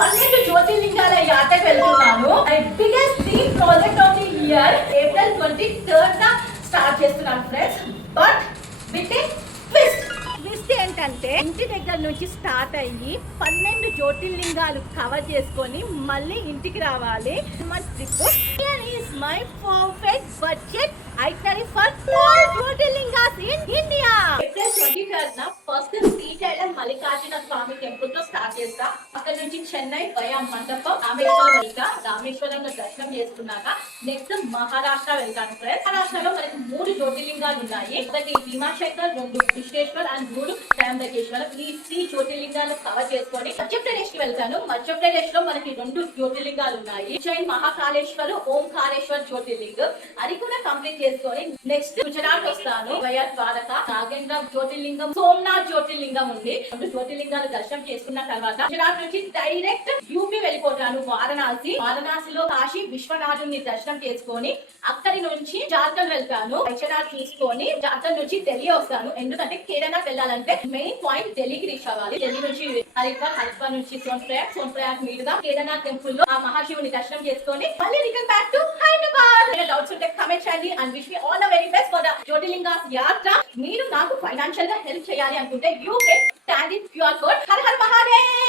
12 జ్యోతిర్లింగాల యాత్రకు వెళ్తున్నాను. Biggest dream project of the year April 23rd start చేస్తున్నాను friends. But with a twist ఏంటంటే ఇంటి దగ్గర నుంచి స్టార్ట్ అయ్యి 12 జ్యోతిర్లింగాలు కవర్ చేసుకొని మళ్ళీ ఇంటికి రావాలి. My perfect budget itinerary for all Jyotirlingas in India. April 23rd first Srisailam Mallikarjuna Swamy temple తో స్టార్ట్ చేస్తా. అక్కడ నుంచి చెన్నై వయా మండపం రామేశ్వరం వెళ్తా. రామేశ్వరంలో దర్శనం చేసుకున్నాక నెక్స్ట్ మహారాష్ట్ర వెళ్తాను ఫ్రెండ్స్. మహారాష్ట్రలో మనకి 3 జ్యోతిర్లింగాలు ఉన్నాయి. ఒకటి భీమాశంకర్, 2 కృష్ణేశ్వర్ అండ్ 3 త్రయంబకేశ్వర్. ఈ 3 జ్యోతిర్లింగాలు కవర్ చేసుకొని మధ్యప్రదేశ్ కి వెళ్తాను. మధ్యప్రదేశ్ లో మనకి 2 జ్యోతిర్లింగాలు ఉన్నాయి. జైన్ మహాకాళేశ్వర్, ఓంకారేశ్వర్ జ్యోతిర్లింగం. అది కూడా కంప్లీట్ చేసుకొని నెక్స్ట్ గుజరాత్ వస్తాను. వయా ద్వారక, నాగేంద్ర జ్యోతిర్లింగం, సోమనాథ్ జ్యోతిర్లింగం ఉంది. 2 జ్యోతిర్లింగాలు దర్శనం చేసుకున్న తర్వాత గుజరాత్ నుంచి డైరెక్ట్ యూపీ వెళ్ళిపోతాను. వారణాసిలో కాశీ విశ్వనాథుని దర్శనం చేసుకొని అక్కడి నుంచి జార్ఖండ్ వెళ్తాను. వైద్యనాథ్ చూసుకొని జార్ఖండ్ నుంచి ఢిల్లీ వస్తాను. ఎందుకంటే కేదార్నాథ్ వెళ్ళాలంటే మెయిన్ పాయింట్ ఢిల్లీకి రీచ్ అవ్వాలి. ఢిల్లీ నుంచి హరిద్వార్ నుంచి సోన్ప్రయాగ్ మీదుగా కేదార్నాథ్ టెంపుల్ లో ఆ మహాశివుని దర్శనం చేసుకొని మళ్ళీ return back to Hyderabad. Doubts ఉంటే కమెంట్ చేయండి అండ్ విష్ మీ all the very best for the Jyotirlingas యాత్ర. మీరు నాకు ఫైనాన్షియల్ గా హెల్ప్ చేయాలి అనుకుంటే you can scan the QR code. Hara Hara Mahadev.